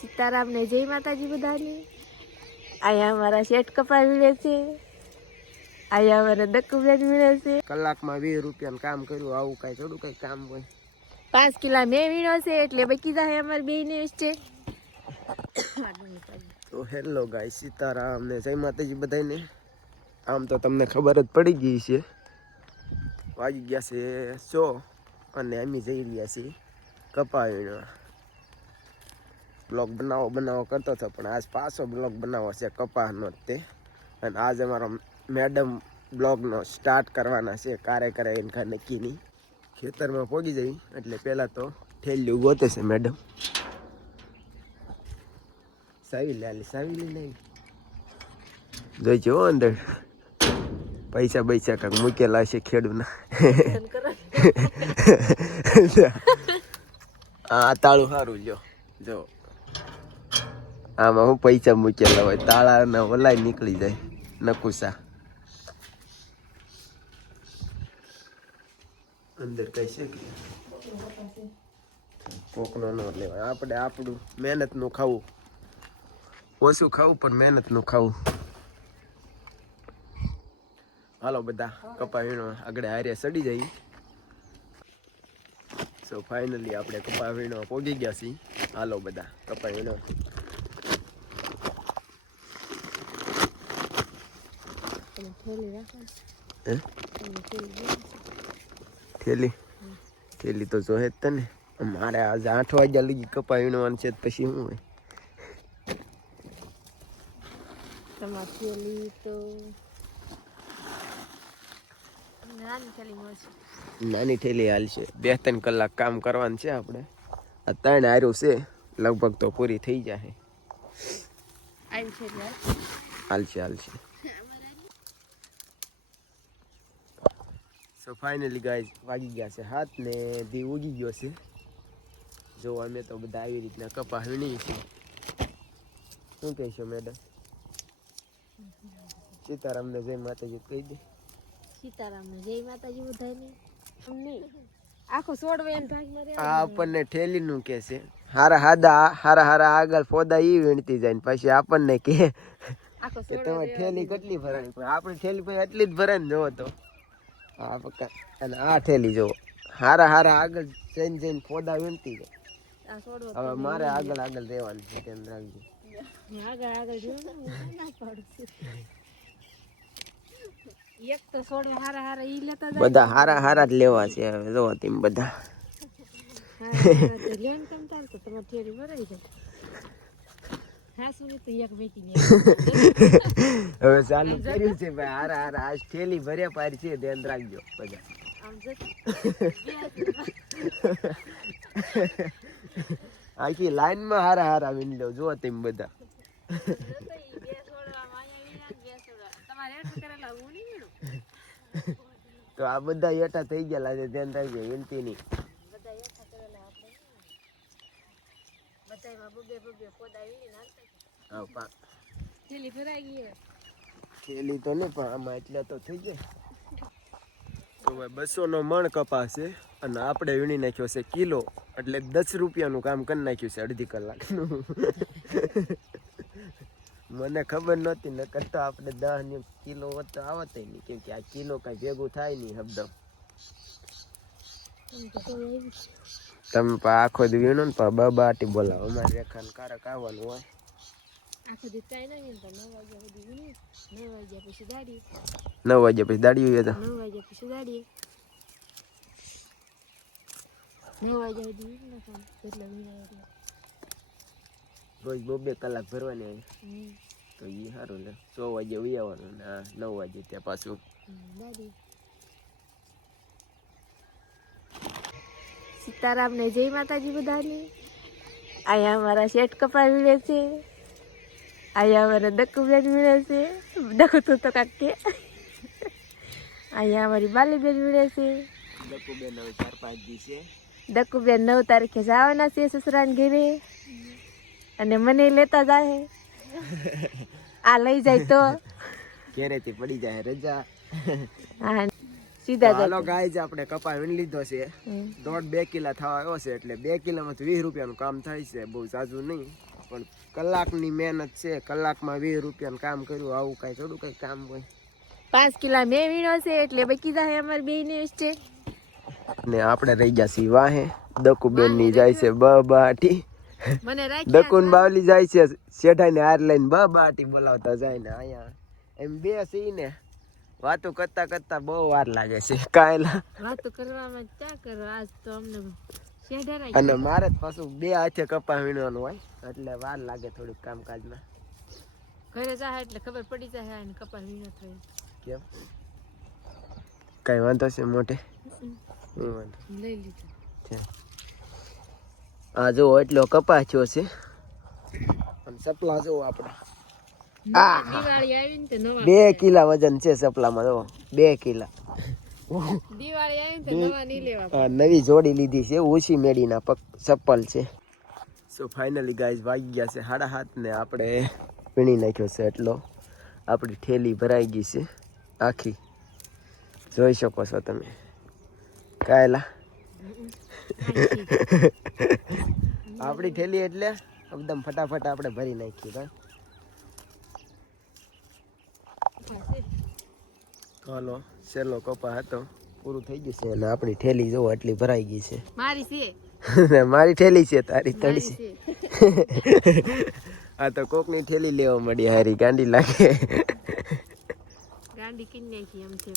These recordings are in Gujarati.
સીતારામ ને જય માતાજી બધાને. અહીંયા અમારા શેઠ કપા મળે છે. અહીંયા અમારા દક્કુબેન મળે છે. કલાકમાં વીસ રૂપિયાનું કામ કર્યું આવું કાંઈ થોડું કંઈ કામ હોય. પાંચ કિલા મેં વીણો છે એટલે બચી જાય અમારે બેને છે. તો હેલો ગાય સીતારામ ને જય માતાજી બધાને. આમ તો તમને ખબર જ પડી ગઈ છે. વાગી ગયા છે સો અને અમે જઈ રહ્યા છીએ કપાવીને. બ્લોગ બનાવો બનાવો કરતો હતો પણ આજ પાછો બ્લોગ બનાવો છે કપાનો જ તે. અને આજ અમારો મેડમ બ્લોગનો સ્ટાર્ટ કરવાના છે કારે કરે એને કાંઈ નક્કી નહીં ખેતરમાં પહોંચી જઈ એટલે પહેલાં તો ઠેલ્યું ગોતે છે મેડમ. સાવી લે સાવી લઈ નહીં જોઈ જુઓ અંદર. પૈસા પૈસા કાંક મૂકેલા છે ખેડૂના આ તાળું સારું જો જો. આમાં હું પૈસા મૂકેલા હોય તાળા ના ઓલાય નીકળી જાય નકુસા. અંદર કઈ છે કે? કોકનો ન લેવાય. આપણે આપણું મહેનતનું ખાવું. ઓછું ખાવું પણ મહેનતનું ખાવું. હાલો બધા કપા વીણો આગળ હારે સડી જાય. સો ફાઇનલી આપણે કપા વીણો પોગી ગયા છીએ. હાલો બધા કપા વીણો થેલી થેલી તો જોહે જ તને મારે આજે આઠ વાગ્યા લગી કપા વીણવાનું છે પછી શું હોય તમારી થેલી તો નાની થેલી હાલશે હાલ છે બે ત્રણ કલાક કામ કરવાનું છે આપણે આ ત્રણ હાર્યું છે લગભગ તો પૂરી થઈ જાય આવી છે સો ફાઇનલી ગાઈઝ વાગી ગયા છે હાથ ને દી ઉગી ગયો છે. જો અમે તો બધા આવી રીતના કપા વીણી છે. શું કહેશો મેડમ સીતારામને જય માતાજી કહી દે. સીતારામ ને જય માતાજી બધાને. અમને? આખો સોડવે એમ ભાગમાં આ. આપણને ઠેલીનું કે છે. હારા હાદા હારા હારા આગળ ફોદા ઈ વીણતી જાય ને પછી આપણને કે તમે ઠેલી કેટલી ભરાણી આપણે આપણી ઠેલી પછી એટલી જ ભરાય ને જોવો તો. આ પક્કા અને આ થેલી જોવો હારા હારા આગળ જઈને જઈને ફોદા વિનતી છે. હવે મારે આગળ આગળ રહેવાનું છે તેમ રાખજો. આગળ આગળ જોયું ને હું ના પાડું. છું. એક તો સોડવે હારા હારા ઈ લેતા બધા હારા હારા જ લેવા છે હવે જો તેમ બધા. લેન કેમ ભરાઈ જાય હા સુની તો એક વેચી ને હવે ચાલુ કર્યું છે ભાઈ. હારા હારા. આજ થેલી ભર્યા પાર છે ધ્યાન રાખજો. બધા. આખી લાઈનમાં હારા હારા લો. જુઓ તેમ બધા. તો આ બધા એટા થઈ ગયેલા છે ધ્યાન રાખજો વિનતી નહીં બધા એકઠા કરેલા આપણે બધાયમાં બબે બબે પોદા વીણી નાખતા હા પા થેલી ભરાઈ ગઈ થેલી તો નહીં પણ આમાં એટલે તો થઈ જાય. તો ભાઈ બસો નો મણ કપાસ છે અને આપણે વીણી નાખ્યો છે કિલો. એટલે દસ રૂપિયાનું કામ કરી નાખ્યું છે અડધી કલાકનું. મને ખબર નહોતી ને કરતા આપણે દસ ને કિલો વધતો આવત નહીં કેમ કે આ કિલો કાંઈ ભેગું થાય નહીં હબદમ. તમે આખો દી વીણો ને પા બાટી બોલાવો. અમારે રેખાને કારક આવવાનું હોય. આખો દી કાંઈ ના વીણતા નવ વાગ્યા સુધી વીણી નવ વાગ્યા પછી દાડીએ. નવ વાગ્યા પછી દાડી હતા નવ વાગ્યા પછી દાડીએ. નવ વાગ્યા સુધી વીણી નાખવાનું એટલે વીણાય રોજ બે બે કલાક ભરવાની હોય. તો એ સારું લે. સો વાગે ઉઈ આવવાનું ને નવ વાગે ત્યાં પાછું. હમ, દાડીએ સીતારામ ને જય માતાજી બધાને. અહીંયા અમારા શેઠ કપા મળે છે. અહીંયા અમારા દક્કુબેન મળે છે. દક્કુ તું તો કાંક કે. અહીંયા અમારી બાલીબેન મળે છે. દક્કુબેન હવે ચાર પાંચ દી છે. દક્કુબેન નવ તારીખે જવાના છે સસરાને ઘેરે. અને મને લેતા જાય આ લઈ જાય તો. ઘેરેથી પડી જાય રજા. હા. સીધા હાલો જ આપણે કપા વીણ લીધો છે. દોઢ બે કિલા થવા આવ્યો છે એટલે બે કિલામાં વીસ રૂપિયાનું કામ થાય છે બહુ ઝાઝું નહીં. પણ કલાકની મહેનત છે કલાકમાં વીસ રૂપિયાનું કામ કર્યું આવું કાંઈ થોડું કંઈ કામ હોય. પાંચ કિલા મેં વીણો છે એટલે બચી જાય અમારે બે ને છે. ને આપણે રહી ગયા છીએ વાહે. દકુબેનની જાય છે બ બાટી મને દકુન બાવલી જાય છે શેઠાઈ ને હાર લઈને બબાટી બોલાવતા જાય ને અહીંયા. એમ બે સી ને. વાતો કરતા કરતા બહુ વાર લાગે છે. કાયલા વાતો કરવામાં ક્યાં કરો? આજ તો અમને અને મારે પાછું બે હાથે કપા વીણવાનું હોય એટલે વાર લાગે થોડીક કામકાજમાં. ઘરે જાય એટલે ખબર પડી જાય અને કપાસ વીણો થાય કેમ? કઈ વાંધો છે મોટે નહીં વાંધો. લઈ લીધું. આ જો એટલો કપા થયો છે. અને સપલા જો આપણે. બે કિલા વજન છે સપલામાં જો. બે કિલા. તે નવા જોડી લીધી છે. ઓછી મેડીના પગ ચપ્પલ છે. સો ફાઇનલી ગાઈઝ વાગી ગયા છે સાડા હાથ ને આપણે વીણી નાખ્યો છે એટલો. આપણી ઠેલી ભરાઈ ગઈ છે. આખી. જોઈ શકો છો તમે. કાયલા. આપણી ઠેલી એટલે એકદમ ફટાફટ આપણે ભરી નાખી હા હાલો છેલ્લો કપા હતો. પૂરું થઈ ગયું છે. અને આપણી ઠેલી જોવો એટલી ભરાઈ ગઈ છે. મારી છે. ને મારી ઠેલી છે તારી તળી છે. છે. આ તો કોકની ઠેલી લેવા મળી હારી ગાંડી લાગે. ગાંડી કિન્ને છે એમ છે.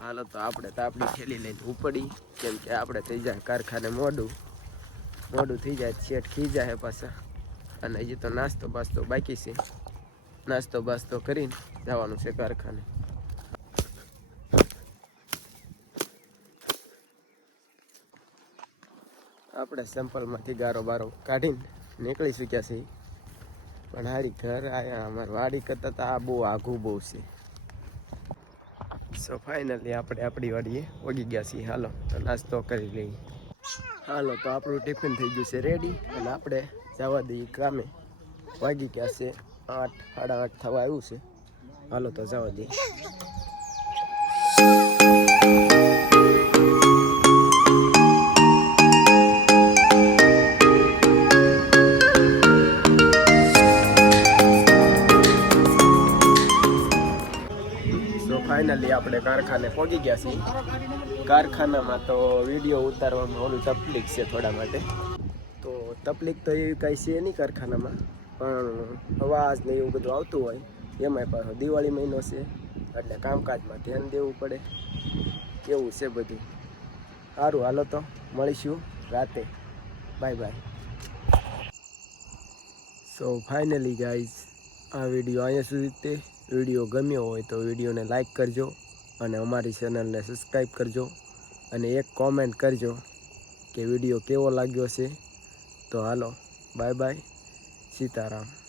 હાલો તો આપણે તો આપણી ઠેલી લઈને ઉપડી. કેમ કે આપણે થઈ જાય કારખાને મોડું. મોડું થઈ જાય શેઠ ખી જાય પાછા. અને હજી તો નાસ્તો બાસ્તો બાકી છે. નાસ્તો બાસ્તો કરીને જવાનું છે કારખાને. આપણે સેમ્પલમાંથી ગારો બારો કાઢીને નીકળી ચૂક્યા છીએ પણ હારી ઘર આયા, અમારે વાડી કરતાં તો આ બહુ આઘું બહુ છે. સો ફાઇનલી આપણે આપણી વાડીએ ઓગી ગયા છીએ. હાલો, તો નાસ્તો કરી લઈએ. હાલો, તો આપણું ટિફિન થઈ ગયું છે રેડી અને આપણે જવા દઈએ કામે. વાગી ગયા છે આઠ, સાડા આઠ થવા આવ્યું છે. હાલો તો જવા દઈએ સો ફાઇનલી આપણે કારખાને પહોંચી ગયા છીએ. કારખાનામાં તો વીડિયો ઉતારવામાં ઓલું તકલીફ છે થોડા માટે. તો તકલીફ તો એવી કાંઈ છે નહીં કારખાનામાં. પણ અવાજ ને એવું બધું આવતું હોય, એમાંય પાછો દિવાળી મહિનો છે, એટલે કામકાજમાં ધ્યાન દેવું પડે. કેવું છે બધું? સારું, હાલો તો, મળીશું રાતે. Bye bye. So finally guys આ વીડિયો અહીંયા સુધી તે વીડિયો ગમ્યો હોય તો વિડીયોને લાઇક કરજો અને અમારી ચેનલને સબસ્ક્રાઈબ કરજો અને એક કોમેન્ટ કરજો કે વીડિયો કેવો લાગ્યો છે. તો હાલો, બાય બાય. સીતારામ.